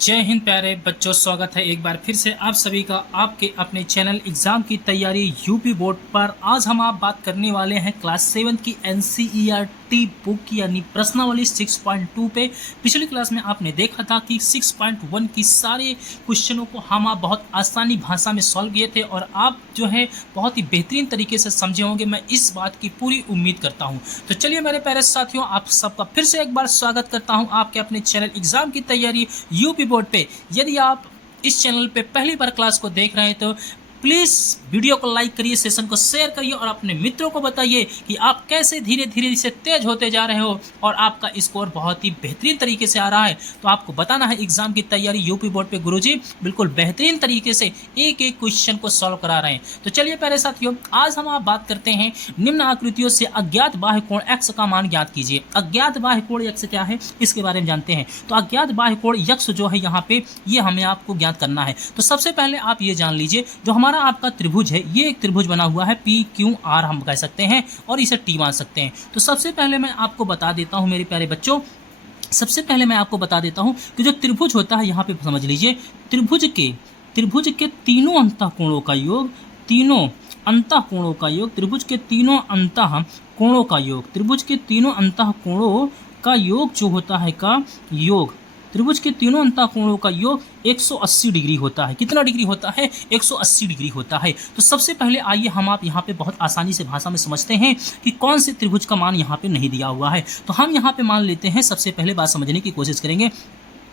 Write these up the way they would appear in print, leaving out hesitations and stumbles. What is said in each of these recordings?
जय हिंद प्यारे बच्चों, स्वागत है एक बार फिर से आप सभी का आपके अपने चैनल एग्जाम की तैयारी यूपी बोर्ड पर। आज हम आप बात करने वाले हैं क्लास 7 की एनसीईआरटी बुक यानी प्रश्नावली 6.2 पे। पिछली क्लास में आपने देखा था कि 6.1 की सारे क्वेश्चनों को हम आप बहुत आसानी भाषा में सॉल्व किए थे और आप जो है बहुत ही बेहतरीन तरीके से समझे होंगे, मैं इस बात की पूरी उम्मीद करता हूँ। तो चलिए मेरे प्यारे साथियों, आप सबका फिर से एक बार स्वागत करता हूँ आपके अपने चैनल एग्जाम की तैयारी यूपी बोर्ड पे। यदि आप इस चैनल पे पहली बार क्लास को देख रहे हैं तो प्लीज़ वीडियो को लाइक करिए, सेशन को शेयर करिए और अपने मित्रों को बताइए कि आप कैसे धीरे धीरे से तेज होते जा रहे हो और आपका स्कोर बहुत ही बेहतरीन तरीके से आ रहा है। तो आपको बताना है एग्जाम की तैयारी यूपी बोर्ड पे गुरुजी बिल्कुल बेहतरीन तरीके से एक एक क्वेश्चन को सॉल्व करा रहे हैं। तो चलिए प्यारे साथियों, आज हम आप बात करते हैं निम्न आकृतियों से अज्ञात बाह्य कोण x का मान ज्ञात कीजिए। अज्ञात बाह्य कोण x क्या है इसके बारे में जानते हैं। तो अज्ञात बाह्य कोण x जो है यहाँ पे ये हमें आपको ज्ञात करना है। तो सबसे पहले आप ये जान लीजिए, जो हमारा आपका त्रिभुज है ये एक त्रिभुज बना हुआ है PQR हम कह सकते हैं और इसे T मान सकते हैं। तो सबसे पहले मैं आपको बता देता हूं मेरे प्यारे बच्चों, सबसे पहले मैं आपको बता देता हूं कि जो त्रिभुज होता है यहाँ पे समझ लीजिए, त्रिभुज के तीनों अंतःकोणों का योग, तीनों अंतःकोणों का योग, त्रिभुज के तीनों अंतःकोणों का योग, त्रिभुज के तीनों अंतःकोणों का योग जो होता है का योग, त्रिभुज के तीनों अंतःकोणों का योग 180 डिग्री होता है। कितना डिग्री होता है? 180 डिग्री होता है। तो सबसे पहले आइए हम आप यहाँ पे बहुत आसानी से भाषा में समझते हैं कि कौन से त्रिभुज का मान यहाँ पे नहीं दिया हुआ है। तो हम यहाँ पे मान लेते हैं, सबसे पहले बात समझने की कोशिश करेंगे।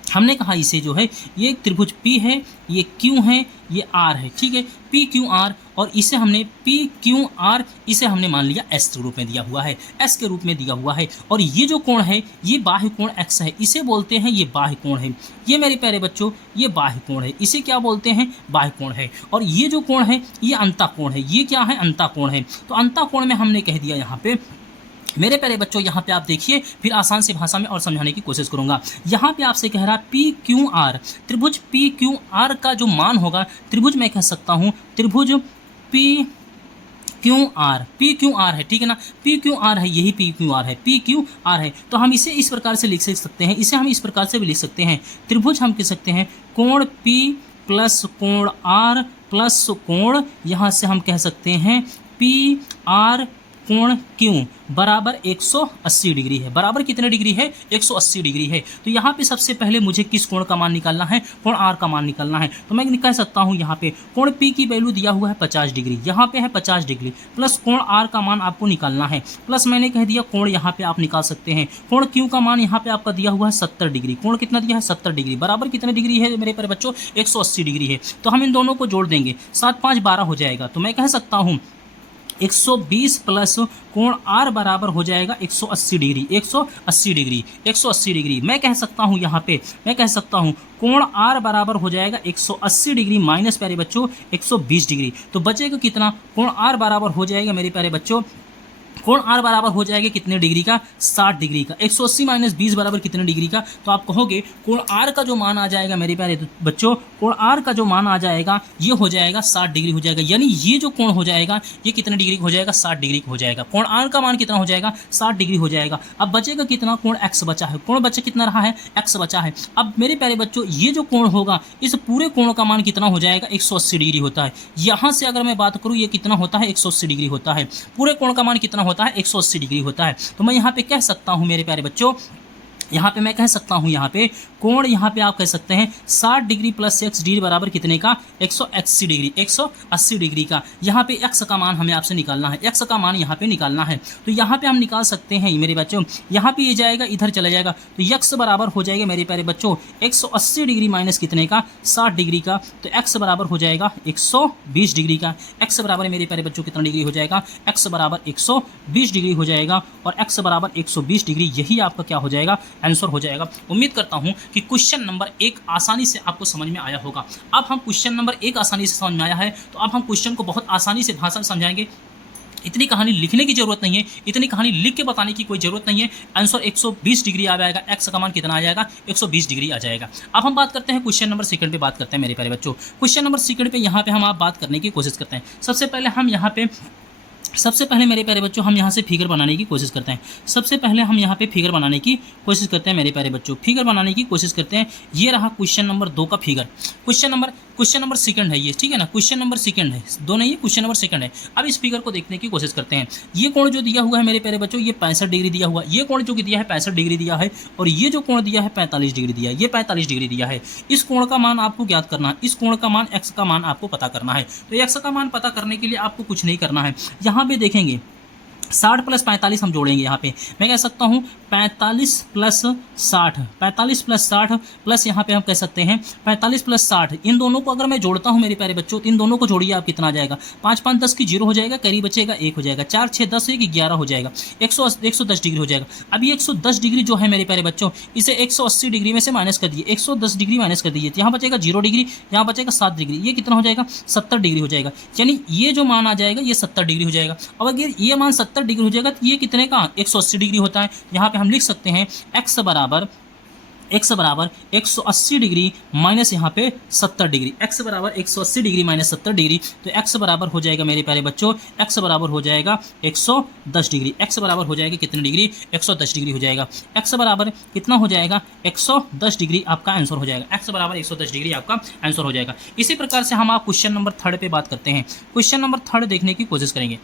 हमने कहा इसे जो है ये एक त्रिभुज P है, ये Q है, ये R है, ठीक है, PQR, और इसे हमने PQR इसे हमने मान लिया S के रूप में दिया हुआ है, S के रूप में दिया हुआ है। और ये जो कोण है ये बाह्य कोण X है, इसे बोलते हैं ये बाह्य कोण है। ये मेरे प्यारे बच्चों ये बाह्य कोण है, इसे क्या बोलते हैं? बाह्य कोण है। और ये जो कोण है ये अंतःकोण है, ये क्या है? अंतःकोण है। तो अंतःकोण में हमने कह दिया यहाँ पे मेरे प्यारे बच्चों, यहाँ पे आप देखिए, फिर आसान से भाषा में और समझाने की कोशिश करूंगा। यहाँ पे आपसे कह रहा है PQR, त्रिभुज PQR का जो मान होगा, त्रिभुज मैं कह सकता हूँ त्रिभुज PQR है, ठीक है ना, PQR है, यही PQR है। तो हम इसे इस प्रकार से लिख सकते हैं, इसे हम इस प्रकार से भी लिख सकते हैं, त्रिभुज हम कह सकते हैं कोण P प्लस कोण R प्लस कोण, यहाँ से हम कह सकते हैं PR कोण Q बराबर 180 डिग्री है। बराबर कितने डिग्री है? 180 डिग्री है। तो यहाँ पे सबसे पहले मुझे किस कोण का मान निकालना है? कोण R का मान निकालना है। तो मैं कह सकता हूँ यहाँ पे कोण P की वैल्यू दिया हुआ है 50 डिग्री, यहाँ पे है 50 डिग्री, प्लस कोण R का मान आपको निकालना है, प्लस मैंने कह दिया कोण यहाँ पे आप निकाल सकते हैं, कोण Q का मान यहाँ पे आपका दिया हुआ है 70 डिग्री। कोण कितना दिया है? 70 डिग्री। बराबर कितने डिग्री है मेरे प्यारे बच्चों? 180 डिग्री है। तो हम इन दोनों को जोड़ देंगे, 7 5 12 हो जाएगा। तो मैं कह सकता हूँ 120 प्लस कोण R बराबर हो जाएगा 180 डिग्री, 180 डिग्री, 180 डिग्री। मैं कह सकता हूँ यहाँ पे, मैं कह सकता हूँ कोण R बराबर हो जाएगा 180 डिग्री माइनस प्यारे बच्चों 120 डिग्री। तो बचेगा कितना? कोण R बराबर हो जाएगा मेरे प्यारे बच्चों, कोण R बराबर हो जाएगा कितने डिग्री का? 60 डिग्री का। 180 माइनस 20 बराबर कितने डिग्री का? तो आप कहोगे कोण R का जो मान आ जाएगा मेरे प्यारे बच्चों, कोण R का जो मान आ जाएगा ये हो जाएगा 60 डिग्री हो जाएगा। यानी ये जो कोण हो जाएगा ये कितने डिग्री हो जाएगा? 60 डिग्री हो जाएगा। कोण R का मान कितना हो जाएगा? 60 डिग्री हो जाएगा। अब बचेगा कितना? कोण X बचा है। कोण बचा कितना रहा है? X बचा है। अब मेरे प्यारे बच्चों ये जो कोण होगा इस पूरे कोण का मान कितना हो जाएगा? 180 डिग्री होता है। यहाँ से अगर मैं बात करूँ ये कितना होता है? 180 डिग्री होता है। पूरे कोण का मान कितना होता है? 180 डिग्री होता है। तो मैं यहाँ पे कह सकता हूँ मेरे प्यारे बच्चों, यहाँ पे मैं कह सकता हूँ यहाँ पे कोण यहाँ पे आप कह सकते हैं 60 डिग्री प्लस x डी बराबर कितने का? 180 डिग्री, 180 डिग्री का। यहाँ पे x का मान हमें आपसे निकालना है, x का मान यहाँ पे निकालना है। तो यहाँ पे हम निकाल सकते हैं मेरे बच्चों, यहाँ पे ये जाएगा इधर चला जाएगा, तो x बराबर हो जाएगा मेरे प्यारे बच्चों 180 डिग्री माइनस कितने का? 60 डिग्री का। तो x बराबर हो जाएगा 120 डिग्री का। x बराबर मेरे प्यारे बच्चों कितना डिग्री हो जाएगा? x बराबर 120 डिग्री हो जाएगा और x बराबर 120 डिग्री, यही आपका क्या हो जाएगा? आंसर हो जाएगा। उम्मीद करता हूं कि क्वेश्चन नंबर 1 आसानी से आपको समझ में आया होगा। अब हम क्वेश्चन नंबर 1 आसानी से समझ में आया है तो अब हम क्वेश्चन को बहुत आसानी से भाषा में समझाएंगे। इतनी कहानी लिखने की जरूरत नहीं है, इतनी कहानी लिख के बताने की कोई जरूरत नहीं है। आंसर 120 डिग्री आ जाएगा, x का मान कितना आ जाएगा? 120 डिग्री आ जाएगा। अब हम बात करते हैं क्वेश्चन नंबर सेकंड पे बात करते हैं मेरे प्यारे बच्चों। क्वेश्चन नंबर सेकंड पे यहाँ पे हम आप बात करने की कोशिश करते हैं। सबसे पहले हम यहाँ पे सबसे पहले मेरे प्यारे बच्चों हम यहाँ से फिगर बनाने की कोशिश करते हैं। सबसे पहले हम यहाँ पे फिगर बनाने की कोशिश करते हैं मेरे प्यारे बच्चों, फिगर बनाने की कोशिश करते हैं। ये रहा क्वेश्चन नंबर 2 का फिगर। क्वेश्चन नंबर सेकंड है ये, ठीक है ना, क्वेश्चन नंबर सेकंड है, दो नहीं, क्वेश्चन नंबर सेकंड है। अब इस फिगर को देखने की कोशिश करते हैं। ये कोण जो दिया हुआ है मेरे प्यारे बच्चों, ये 65 डिग्री दिया हुआ है। ये कोण जो दिया है 65 डिग्री दिया है, और ये जो कोण दिया है 45 डिग्री दिया है, ये 45 डिग्री दिया है। इस कोण का मान आपको ज्ञात करना है, इस कोण का मान x का मान आपको पता करना है। तो x का मान पता करने के लिए आपको कुछ नहीं करना है। यहाँ पे देखेंगे 60 + 45 हम जोड़ेंगे। यहाँ पे मैं कह सकता हूँ 45 + 60, 45 + 60 प्लस यहाँ पे हम कह सकते हैं 45 + 60। इन दोनों को अगर मैं जोड़ता हूँ मेरे प्यारे बच्चों, तो इन दोनों को जोड़िए आप, कितना आ जाएगा, 5 5 10 की 0 हो जाएगा, करीब बचेगा 1 हो जाएगा, 4 6 10 1 11 हो जाएगा, 110 डिग्री हो जाएगा। अब ये 110 डिग्री जो है मेरे प्यारे बच्चों, इसे 180 डिग्री में से माइनस कर दिए, 110 डिग्री माइनस कर दीजिए, यहाँ बचेगा 0 डिग्री, यहाँ बचेगा 7 डिग्री, ये कितना हो जाएगा, 70 डिग्री हो जाएगा। यानी ये जो मान आ जाएगा ये 70 डिग्री हो जाएगा। अब अगर ये मान 70 डिग्री हो जाएगा तो ये कितने का, 180 डिग्री होता है। यहाँ पे हम लिख सकते हैं x बराबर 180 डिग्री माइनस यहाँ पे 70 डिग्री, x बराबर 180 डिग्री माइनस 70 डिग्री। तो x बराबर हो जाएगा मेरे प्यारे बच्चों, x बराबर हो जाएगा 110 डिग्री। x बराबर हो जाएगा कितनी डिग्री, 110 डिग्री हो जाएगा। x बराबर कितना हो जाएगा, 110 डिग्री आपका आंसर हो जाएगा। x बराबर 110 डिग्री आपका आंसर हो जाएगा। इसी प्रकार से हम आप क्वेश्चन नंबर 3 पे बात करते हैं। क्वेश्चन नंबर 3 देखने की कोशिश करेंगे।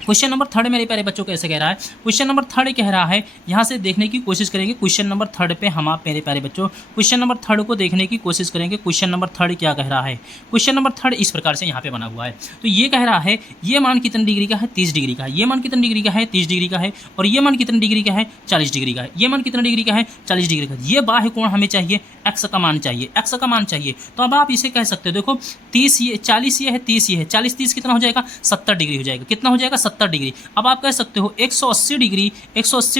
क्वेश्चन नंबर 3 मेरे प्यारे बच्चों कैसे कह रहा है, क्वेश्चन नंबर 3 कह रहा है, यहाँ से देखने की कोशिश करेंगे। क्वेश्चन नंबर 3 पे हम आप मेरे प्यारे बच्चों क्वेश्चन नंबर 3 को देखने की कोशिश करेंगे। क्वेश्चन नंबर 3 क्या कह रहा है, क्वेश्चन नंबर 3 इस प्रकार से यहाँ पे बना हुआ है। तो ये कह रहा है ये मान कितने डिग्री का है, 30 डिग्री का है, ये मान कितने डिग्री का है, 30 डिग्री का है, और ये मान कितने डिग्री का है, 40 डिग्री का है, ये मान कितने डिग्री का है, 40 डिग्री का। ये बाह्य कोण हमें चाहिए, x का मान चाहिए, x का मान चाहिए। तो अब आप इसे कह सकते हो, देखो 30 ये 40 ये है, 30 ये है, 40 30 कितना हो जाएगा, 70 डिग्री हो जाएगा। कितना हो जाएगा, 70 डिग्री। अब आप कह सकते हो 180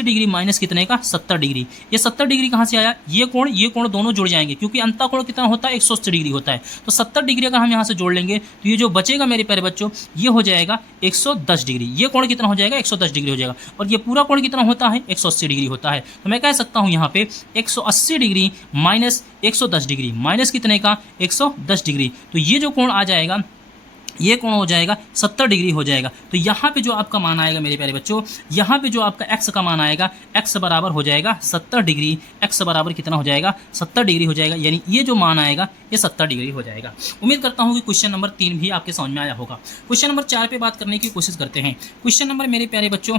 डिग्री माइनस कितने का, 70 डिग्री। ये 70 डिग्री कहाँ से आया, ये कोण दोनों जुड़ जाएंगे, क्योंकि अंतः कोण कितना होता है, 180 डिग्री होता है। तो 70 डिग्री अगर हम यहाँ से जोड़ लेंगे तो ये जो बचेगा मेरे प्यारे बच्चों, ये हो जाएगा 110 डिग्री। ये कोण कितना हो जाएगा, 110 डिग्री हो जाएगा। और ये पूरा कोण कितना होता है, 180 डिग्री होता है। तो मैं कह सकता हूँ यहाँ पे 180 डिग्री माइनस 110 डिग्री, माइनस कितने का, 110 डिग्री। तो ये जो कोण आ जाएगा, ये कोण हो जाएगा 70 डिग्री हो जाएगा। तो यहाँ पे जो आपका मान आएगा मेरे प्यारे बच्चों, यहाँ पे जो आपका x का मान आएगा, x बराबर हो जाएगा 70 डिग्री, x बराबर कितना हो जाएगा, 70 डिग्री हो जाएगा। यानी ये जो मान आएगा ये 70 डिग्री हो जाएगा। उम्मीद करता हूँ कि क्वेश्चन नंबर 3 भी आपके समझ में आया होगा। क्वेश्चन नंबर 4 पे बात करने की कोशिश करते हैं। क्वेश्चन नंबर मेरे प्यारे बच्चों,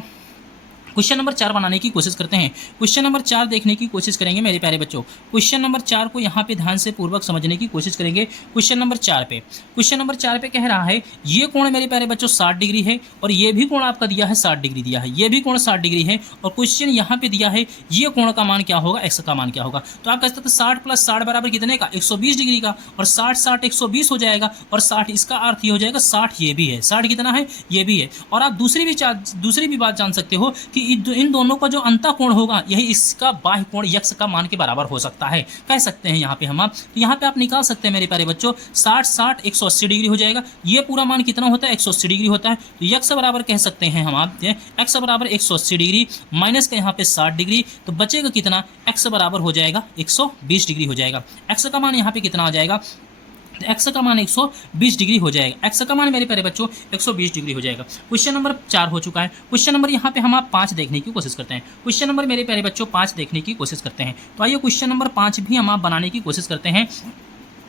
क्वेश्चन नंबर 4 बनाने की कोशिश करते हैं। क्वेश्चन नंबर 4 देखने की कोशिश करेंगे मेरे प्यारे बच्चों। क्वेश्चन नंबर 4 को यहाँ पे ध्यान से पूर्वक समझने की कोशिश करेंगे। क्वेश्चन नंबर 4 पे, क्वेश्चन नंबर 4 पे कह रहा है ये कोण मेरे प्यारे बच्चों 60 डिग्री है, और ये भी कोण आपका दिया है 60 डिग्री दिया है, ये भी कोण 60 डिग्री है। और क्वेश्चन यहाँ पे दिया है ये कोण का मान क्या होगा, x का मान क्या होगा। तो आप कह सकते हैं 60 + 60 बराबर कितने का, 120 डिग्री का, और 60 60 120 हो जाएगा, और 60 इसका अर्थ ये हो जाएगा 60 ये भी है, 60 कितना है, ये भी है। और आप दूसरी भी बात जान सकते हो कि इन दोनों जो अंतः कोण होगा यही इसका बाह्य कोण x का मान के बराबर हो सकता है, कह सकते हैं यहाँ पे हम आप। तो यहाँ पे आप निकाल सकते हैं मेरे प्यारे बच्चों, 60 60 180 डिग्री हो जाएगा। ये पूरा मान कितना होता है, 180 डिग्री होता है। तो x बराबर कह सकते हैं हम आप, x बराबर 180 डिग्री माइनस का यहाँ पे 60 डिग्री। तो बचेगा कितना, x बराबर हो जाएगा 120 डिग्री हो जाएगा। x का मान यहाँ पे कितना आ जाएगा, x का मान 120 डिग्री हो जाएगा। x का मान मेरे प्यारे बच्चों 120 डिग्री हो जाएगा। क्वेश्चन नंबर 4 हो चुका है। क्वेश्चन नंबर यहाँ पे हम आप 5 देखने की कोशिश करते हैं। क्वेश्चन नंबर मेरे प्यारे बच्चों 5 देखने की कोशिश करते हैं। तो आइए क्वेश्चन नंबर 5 भी हम आप बनाने की कोशिश करते हैं।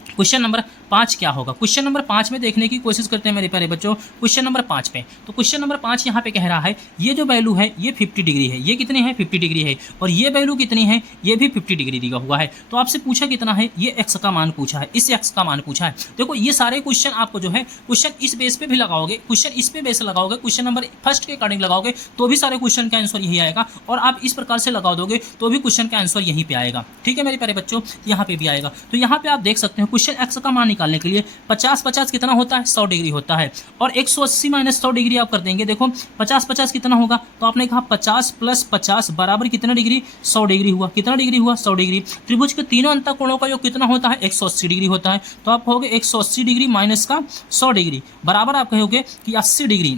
क्वेश्चन नंबर 5 क्या होगा, क्वेश्चन नंबर 5 में देखने की कोशिश करते हैं मेरे प्यारे बच्चों। क्वेश्चन नंबर 5 पे, तो क्वेश्चन नंबर 5 यहाँ पे कह रहा है ये जो वैल्यू है ये 50 डिग्री है, ये कितनी है, 50 डिग्री है, और ये वैल्यू कितनी है, ये भी 50 डिग्री दिया हुआ है। तो आपसे पूछा कितना है, ये x का मान पूछा है, इस x का मान पूछा है। देखो ये सारे क्वेश्चन आपको जो है, क्वेश्चन इस बेस पे भी लगाओगे, क्वेश्चन इस पे बेस लगाओगे, क्वेश्चन नंबर 1 के अकॉर्डिंग लगाओगे तो भी सारे क्वेश्चन का आंसर यही आएगा, और आप इस प्रकार से लगा दोगे तो भी क्वेश्चन का आंसर यहीं पे आएगा। ठीक है मेरे प्यारे बच्चों, यहाँ पे भी आएगा। तो यहाँ पे आप देख सकते हैं क्वेश्चन x का मान निकालने के लिए 50 50 कितना होता है, 100 डिग्री होता है, और 180 माइनस 100 डिग्री आप कर देंगे। देखो 50 50 कितना होगा, तो आपने कहा 50 + 50 बराबर कितना डिग्री, 100 डिग्री हुआ। कितना डिग्री हुआ, 100 डिग्री। त्रिभुज के तीनों अंतः कोणों का योग कितना होता है, 180 डिग्री होता है। तो आप कहोगे 180 डिग्री माइनस का 100 डिग्री बराबर आप कहोगे कि 80 डिग्री।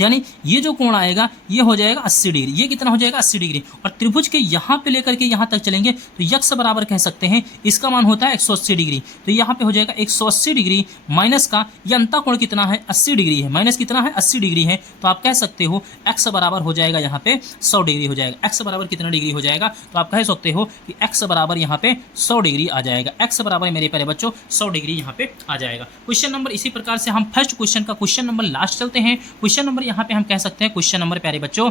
यानी ये जो कोण आएगा ये हो जाएगा 80 डिग्री। ये कितना हो जाएगा 80 डिग्री। और त्रिभुज के यहाँ पे लेकर के यहाँ तक चलेंगे तो यक्स बराबर कह सकते हैं इसका मान होता है 180 डिग्री। तो यहाँ पे हो जाएगा 180 डिग्री माइनस का ये अंतः कोण कितना है 80 डिग्री है, माइनस कितना है 80 डिग्री है। तो आप कह सकते हो एक्स बराबर हो जाएगा यहाँ पे 100 डिग्री हो जाएगा। एक्स बराबर कितना डिग्री हो जाएगा, तो आप कह सकते हो कि एक्स बराबर यहाँ पे 100 डिग्री आ जाएगा। एक्स बराबर मेरे प्यारे बच्चों 100 डिग्री यहाँ पे आ जाएगा। क्वेश्चन नंबर इसी प्रकार से हम फर्स्ट क्वेश्चन का क्वेश्चन नंबर लास्ट चलते हैं। क्वेश्चन नंबर यहाँ पे हम कह सकते हैं क्वेश्चन नंबर प्यारे बच्चों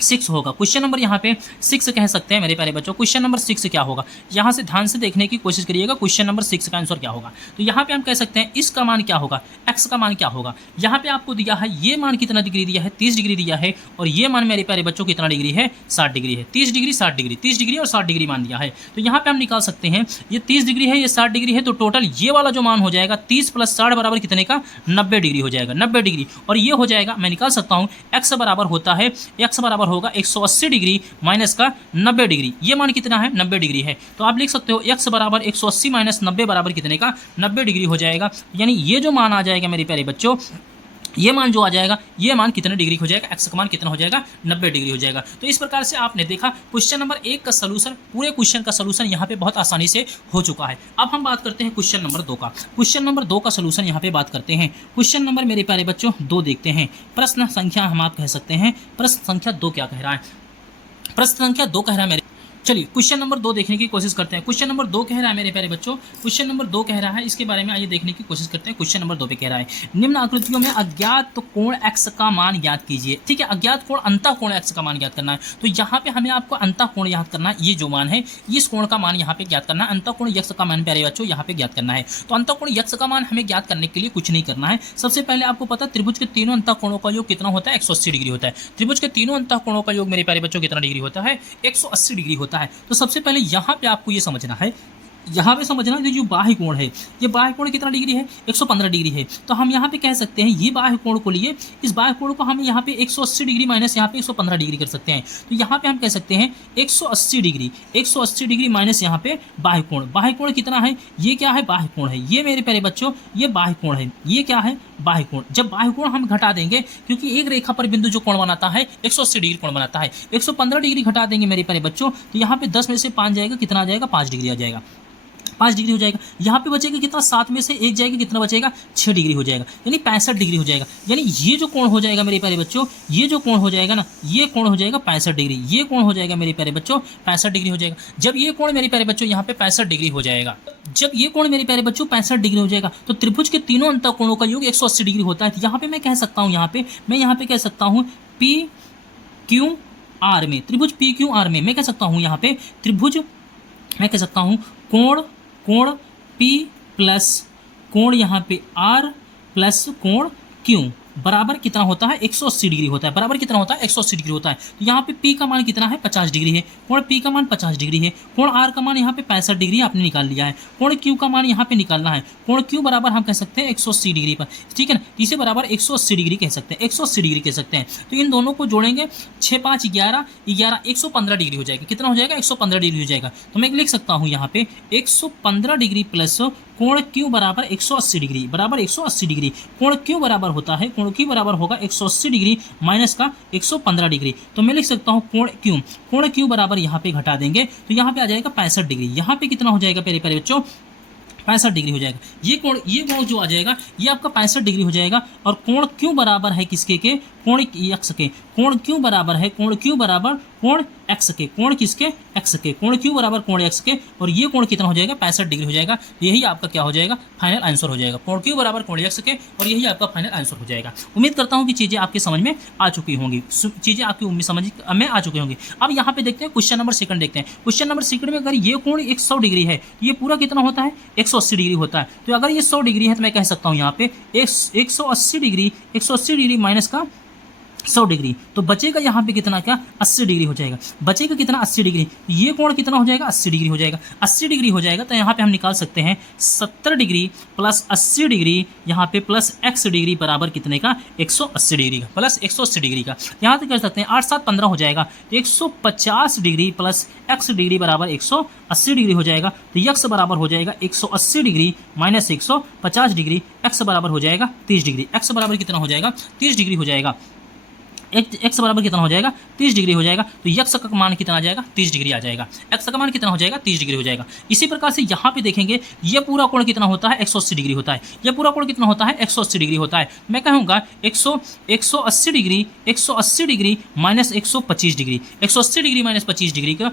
6 होगा। क्वेश्चन नंबर यहाँ पे 6 कह सकते हैं मेरे प्यारे बच्चों। क्वेश्चन नंबर 6 क्या होगा, यहाँ से ध्यान से देखने की कोशिश करिएगा। क्वेश्चन नंबर 6 का आंसर क्या होगा, तो यहाँ पे हम कह सकते हैं इसका मान क्या होगा, एक्स का मान क्या होगा। यहाँ पे आपको दिया है ये मान कितना डिग्री दिया है 30 डिग्री दिया है, और ये मान मेरे प्यारे बच्चों कितना डिग्री है 60 डिग्री है। 30 डिग्री 60 डिग्री, 30 डिग्री और 60 डिग्री मान दिया है। तो यहाँ पे हम निकाल सकते हैं ये 30 डिग्री है, ये 60 डिग्री है, तो टोटल ये वाला जो मान हो जाएगा 30 + 60 बराबर कितने का 90 डिग्री हो जाएगा, 90 डिग्री। और ये हो जाएगा मैं निकाल सकता हूँ एक्स बराबर होता है, एक्स बराबर होगा 180 डिग्री माइनस का 90 डिग्री। ये मान कितना है 90 डिग्री है। तो आप लिख सकते हो x बराबर 180 माइनस 90 बराबर कितने का 90 डिग्री हो जाएगा। यानी ये जो मान आ जाएगा मेरे प्यारे बच्चों, ये मान जो आ जाएगा ये मान कितने डिग्री हो जाएगा, एक्स का मान कितना हो जाएगा 90 डिग्री हो जाएगा। तो इस प्रकार से आपने देखा क्वेश्चन नंबर 1 का सलूशन, पूरे क्वेश्चन का सलूशन यहाँ पे बहुत आसानी से हो चुका है। अब हम बात करते हैं क्वेश्चन नंबर 2 का। क्वेश्चन नंबर 2 का सलूशन यहाँ पे बात करते हैं। क्वेश्चन नंबर मेरे प्यारे बच्चों 2 देखते हैं। प्रश्न संख्या हम आप कह सकते हैं प्रश्न संख्या 2 क्या कह रहा है। प्रश्न संख्या 2 कह रहा है मेरे, चलिए क्वेश्चन नंबर 2 देखने की कोशिश करते हैं। क्वेश्चन नंबर 2 कह रहा है मेरे प्यारे बच्चों, क्वेश्चन नंबर 2 कह रहा है, इसके बारे में आइए देखने की कोशिश करते हैं। क्वेश्चन नंबर 2 पे कह रहा है निम्न आकृतियों में अज्ञात कोण x का मान ज्ञात कीजिए। ठीक है, अज्ञात कोण अंतः कोण x का मान ज्ञात करना है। तो यहाँ पे हमें आपको अंतः कोण ज्ञात करना है, ये जो मान है इस कोण का मान यहाँ पे ज्ञात करना है। अंतः कोण x का मान प्यारे बच्चों यहाँ पे ज्ञात करना है। तो अंतः कोण x का मान हमें ज्ञात करने के लिए कुछ नहीं करना है। सबसे पहले आपको पता त्रिभुज के तीनों अंतः कोणों का योग कितना होता है 180 डिग्री होता है। त्रिभुज के तीनों अंतः कोणों का योग मेरे प्यारे बच्चों कितना डिग्री होता है 180 डिग्री होता है। तो सबसे पहले यहाँ पे आपको ये समझना है, यहाँ पे समझना है जो बाह्य कोण है, ये बाह्य कोण कितना डिग्री है 115 डिग्री है। तो हम यहाँ पे कह सकते हैं ये बाह्य कोण को लिए, इस बाह्य कोण को हम यहाँ पे 180 डिग्री माइनस यहाँ पे 115 डिग्री कर सकते हैं। तो यहाँ पे हम कह सकते हैं 180 डिग्री, 180 डिग्री माइनस यहाँ पे बाह्य कोण। बाह्य कोण कितना है, ये क्या है बाह्य कोण है, ये मेरे प्यारे बच्चों ये बाह्य कोण है, ये क्या है बाह्य कोण। जब बाह्य कोण हम घटा देंगे, क्योंकि एक रेखा पर बिंदु जो कोण बनाता है 180 डिग्री कोण बनाता है, 115 डिग्री घटा देंगे मेरे प्यारे बच्चों, तो यहाँ पे 10 में से 5 जाएगा, कितना आ जाएगा 5 डिग्री आ जाएगा, 5 डिग्री हो जाएगा। यहाँ पे बचेगा कितना, 7 में से 1 जाएगा, कितना बचेगा 6 डिग्री हो जाएगा, यानी 65 डिग्री हो जाएगा। यानी ये जो कोण हो जाएगा मेरे प्यारे बच्चों, ये जो कोण हो जाएगा ना, ये कोण हो जाएगा 65 डिग्री, ये कोण हो जाएगा मेरे प्यारे बच्चों 65 डिग्री हो जाएगा। जब ये कोण मेरे प्यारे बच्चों यहाँ पे 65 डिग्री हो जाएगा, जब ये कोण मेरे प्यारे बच्चों 65 डिग्री हो जाएगा, तो त्रिभुज के तीनों अंतः कोणों का योग 180 डिग्री होता है। तो यहाँ पे मैं कह सकता हूँ, यहाँ पे कह सकता हूँ PQR में, त्रिभुज PQR में मैं कह सकता हूँ, यहाँ पे त्रिभुज मैं कह सकता हूँ कोण P प्लस कोण यहाँ पे R प्लस कोण Q बराबर कितना होता है 180 डिग्री होता है। बराबर कितना होता है 180 डिग्री होता है। तो यहाँ पे P का मान कितना है 50 डिग्री है, कोण P का मान 50 डिग्री है, कोण R का मान यहाँ पे 65 डिग्री आपने निकाल लिया है, कोण Q का मान यहाँ पे निकालना है। कोण Q बराबर हम कह सकते हैं 180 डिग्री पर, ठीक है ना, इसे बराबर 180 डिग्री कह सकते हैं, 180 डिग्री कह सकते हैं। तो इन दोनों को जोड़ेंगे 6 5 11 11 115 डिग्री हो जाएगा। कितना हो जाएगा 115 डिग्री हो जाएगा। तो मैं लिख सकता हूँ यहाँ पे 115 डिग्री प्लस कोण Q बराबर 180 डिग्री, बराबर 180 डिग्री। कोण Q बराबर होता है, कोण Q बराबर होगा 180 डिग्री माइनस का 115 डिग्री। तो मैं लिख सकता हूँ कोण Q बराबर यहाँ पे घटा देंगे तो यहाँ पे आ जाएगा 65 डिग्री। यहाँ पे कितना हो जाएगा प्यारे प्यारे बच्चों 65 डिग्री हो जाएगा। ये कोण जो आ जाएगा ये आपका 65 डिग्री हो जाएगा। और कोण Q बराबर है किसके के, कोण x के, कोण Q बराबर है, कोण Q बराबर कोण x के, कोण किसके x के, कोण Q बराबर कोण x के, और ये कोण कितना हो जाएगा 65 डिग्री हो जाएगा। यही आपका क्या हो जाएगा फाइनल आंसर हो जाएगा, कोण Q बराबर कोण x के, और यही आपका फाइनल आंसर हो जाएगा। उम्मीद करता हूँ कि चीज़ें आपकी समझ में आ चुकी होंगी, चीज़ें आपकी समझ में आ चुकी होंगी। अब यहाँ पे देखते हैं क्वेश्चन नंबर 2 देखते हैं। क्वेश्चन नंबर 2 में अगर ये कोण 100 डिग्री है, ये पूरा कितना होता है 180 डिग्री होता है। तो अगर ये 100 डिग्री है तो मैं कह सकता हूँ यहाँ पे 180 डिग्री माइनस का 100 डिग्री, तो बचेगा यहाँ पे कितना, क्या 80 डिग्री हो जाएगा। बचेगा कितना, 80 डिग्री। ये कोण कितना हो जाएगा, 80 डिग्री हो जाएगा। 80 डिग्री हो जाएगा तो यहाँ पे हम निकाल सकते हैं 70 डिग्री प्लस 80 डिग्री, यहाँ पे प्लस x डिग्री बराबर कितने का, 180 डिग्री का, प्लस 180 डिग्री का। यहाँ तक कर सकते हैं 8 7 15 हो जाएगा, तो 150 डिग्री प्लस x डिग्री बराबर 180 डिग्री हो जाएगा। तो x बराबर हो जाएगा 180 डिग्री माइनस 150 डिग्री, x बराबर हो जाएगा 30 डिग्री। x बराबर कितना हो जाएगा, 30 डिग्री हो जाएगा। x बराबर कितना हो जाएगा, 30 डिग्री हो जाएगा। तो x का मान कितना आ जाएगा, 30 डिग्री आ जाएगा। x का मान कितना हो जाएगा, 30 डिग्री हो जाएगा। इसी प्रकार से यहाँ पे देखेंगे ये पूरा कोण कितना होता है, 180 डिग्री होता है। ये पूरा कोण कितना होता है, 180 डिग्री होता है। मैं कहूँगा 180 degree minus 125 degree, 180 degree minus 25 degree का,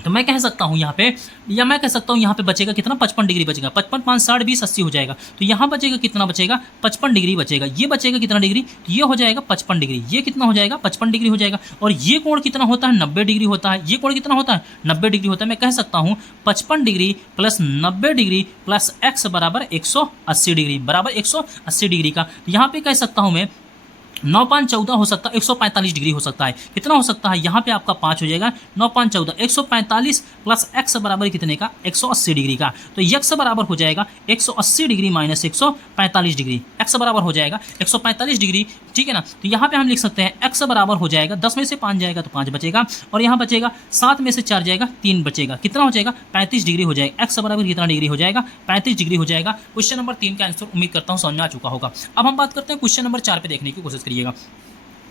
तो मैं कह सकता हूँ यहाँ पे, या मैं कह सकता हूँ यहाँ पे बचेगा कितना, 55 डिग्री बचेगा। 55 5 60 20 80 हो जाएगा। तो यहाँ बचेगा कितना, बचेगा 55 डिग्री बचेगा। ये बचेगा कितना डिग्री, ये हो जाएगा 55 डिग्री। ये कितना हो जाएगा, 55 डिग्री हो जाएगा। और ये कोण कितना होता है, 90 डिग्री होता है। ये कोण कितना होता है, 90 डिग्री होता है। मैं कह सकता हूँ 55 degree plus 90 degree plus x बराबर 180 डिग्री, बराबर 180 डिग्री का। यहाँ पे कह सकता हूँ मैं 9 5 14 हो सकता है, 145 डिग्री हो सकता है। कितना हो सकता है, यहाँ पे आपका 5 हो जाएगा, 9 5 14 145 प्लस x बराबर कितने का, 180 डिग्री का। तो x बराबर हो जाएगा 180 डिग्री माइनस 145 डिग्री, x बराबर हो जाएगा 145 डिग्री, ठीक है ना। तो यहाँ पे हम लिख सकते हैं x बराबर हो जाएगा, 10 में से 5 जाएगा तो 5 बचेगा, और यहाँ बचेगा 7 में से 4 जाएगा 3 बचेगा। कितना हो जाएगा, 35 डिग्री हो जाएगा। x बराबर कितना डिग्री हो जाएगा, 35 डिग्री हो जाएगा। क्वेश्चन नंबर 3 का आंसर उम्मीद करता हूँ समझ में आ चुका होगा। अब हम बात करते हैं क्वेश्चन नंबर 4 पे देखने की कोशिश करिएगा।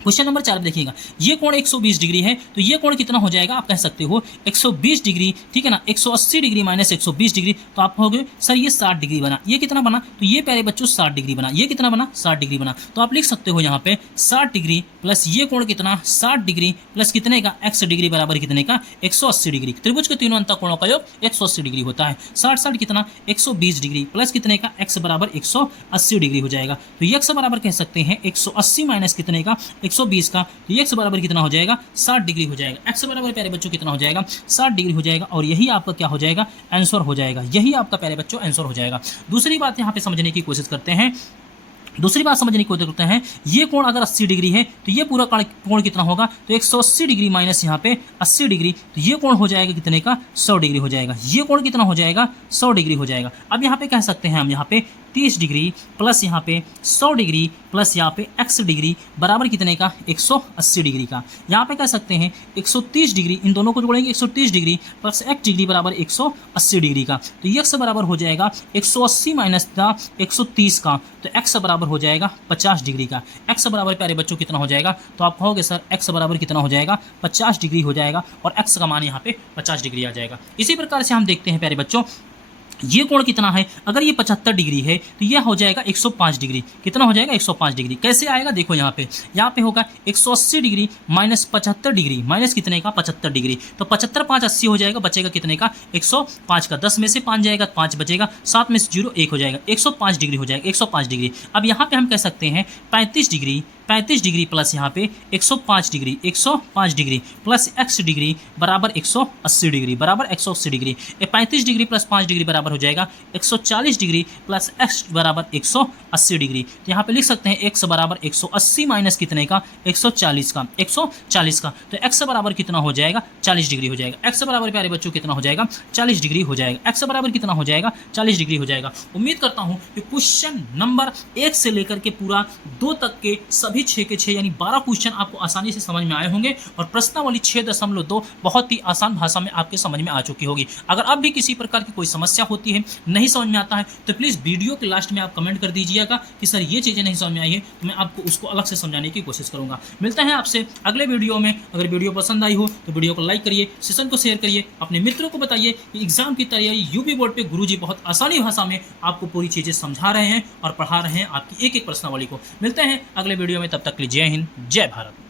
क्वेश्चन नंबर 4 देखिएगा, ये कोण 120 डिग्री है, तो ये कोण कितना हो जाएगा, आप कह सकते हो 120 डिग्री, ठीक है ना। 180 डिग्री माइनस 120 डिग्री, तो आप कहोगे सर ये 60 डिग्री बना। ये कितना बना, तो ये प्यारे बच्चों 60 डिग्री बना। ये कितना बना, 60 डिग्री बना। तो आप लिख सकते हो यहाँ पे 60 डिग्री प्लस ये कोण कितना, 60 डिग्री प्लस कितने का, x डिग्री बराबर कितने का, 180 डिग्री। त्रिभुज के तीनों अंतः कोणों का योग 180 डिग्री होता है। 60 60 कितना, 120 डिग्री प्लस कितने का, x बराबर 180 डिग्री हो जाएगा। तो ये x बराबर कह सकते हैं 180 माइनस कितने का, 120 का। x बराबर कितना हो जाएगा, 60 डिग्री हो जाएगा। x बराबर प्यारे बच्चों कितना हो जाएगा, 60 डिग्री हो जाएगा। और यही आपका क्या हो जाएगा, आंसर हो जाएगा। यही आपका प्यारे बच्चों आंसर हो जाएगा। दूसरी बात यहाँ पे समझने की कोशिश करते हैं, दूसरी बात समझने की कोशिश करते हैं, ये कोण अगर 80 डिग्री है तो ये पूरा कोण कितना होगा, तो 180 डिग्री माइनस यहाँ पे 80 डिग्री, तो ये कोण हो जाएगा कितने का, 100 डिग्री हो जाएगा। ये कोण कितना हो जाएगा, 100 डिग्री हो जाएगा। अब यहाँ पे कह सकते हैं हम यहाँ पे 30 डिग्री प्लस यहाँ पे 100 डिग्री प्लस यहाँ पे x डिग्री बराबर कितने का, 180 डिग्री का। यहाँ पे कह सकते हैं 130 डिग्री, इन दोनों को जोड़ेंगे 130 डिग्री प्लस x डिग्री बराबर 180 डिग्री का। तो x बराबर हो जाएगा 180 माइनस 130 का, तो x बराबर हो जाएगा 50 डिग्री का। x बराबर प्यारे बच्चों कितना हो जाएगा, तो आप कहोगे सर x बराबर कितना हो जाएगा, 50 डिग्री हो जाएगा, और x का मान यहाँ पे 50 डिग्री आ जाएगा। इसी प्रकार से हम देखते हैं प्यारे बच्चों, ये कोण कितना है, अगर ये 75 डिग्री है तो ये हो जाएगा 105 डिग्री। कितना हो जाएगा, 105 डिग्री। कैसे आएगा, देखो यहाँ पे होगा 180 डिग्री माइनस 75 डिग्री, माइनस कितने का, 75 डिग्री। तो 75 5 80 हो जाएगा, बचेगा कितने का, 105 का। 10 में से 5 जाएगा 5 बचेगा, 7 में से 0 1 हो जाएगा, 105 डिग्री हो जाएगा, 105 डिग्री। अब यहाँ पे हम कह सकते हैं 35 डिग्री प्लस यहाँ पे 105 डिग्री प्लस x डिग्री बराबर 180 डिग्री, बराबर 180 डिग्री। 35 डिग्री प्लस 5 डिग्री बराबर हो जाएगा 140 डिग्री प्लस x बराबर 180 डिग्री। तो यहाँ पे लिख सकते हैं x बराबर 180 माइनस कितने का, 140 का, 140 का। तो x बराबर कितना हो जाएगा, 40 डिग्री हो जाएगा। x बराबर प्यारे बच्चों कितना हो जाएगा, 40 डिग्री हो जाएगा। x बराबर कितना हो जाएगा, 40 डिग्री हो जाएगा। उम्मीद करता हूँ कि क्वेश्चन नंबर 1 से लेकर के पूरा 2 तक के सभी 6 के 6 यानी 12 क्वेश्चन आपको आसानी से समझ में आए होंगे, और प्रश्नावली 6.2 बहुत ही आसान भाषा में आपके समझ में आ चुकी होगी। अगर अब भी किसी प्रकार की कोई समस्या होती है, नहीं समझ में आता है, तो प्लीज़ वीडियो के लास्ट में आप कमेंट कर दीजिएगा कि सर ये चीज़ें नहीं समझ में आई है, तो मैं आपको उसको अलग से समझाने की कोशिश करूँगा। मिलते हैं आपसे अगले वीडियो में। अगर वीडियो पसंद आई हो तो वीडियो को लाइक करिए, सेशन को शेयर करिए, अपने मित्रों को बताइए कि एग्जाम की तैयारी यूपी बोर्ड पे गुरुजी बहुत आसानी भाषा में आपको पूरी चीज़ें समझा रहे हैं और पढ़ा रहे हैं आपकी एक एक प्रश्नावली को। मिलते हैं अगले वीडियो में, तब तक के लिए जय हिंद, जय भारत।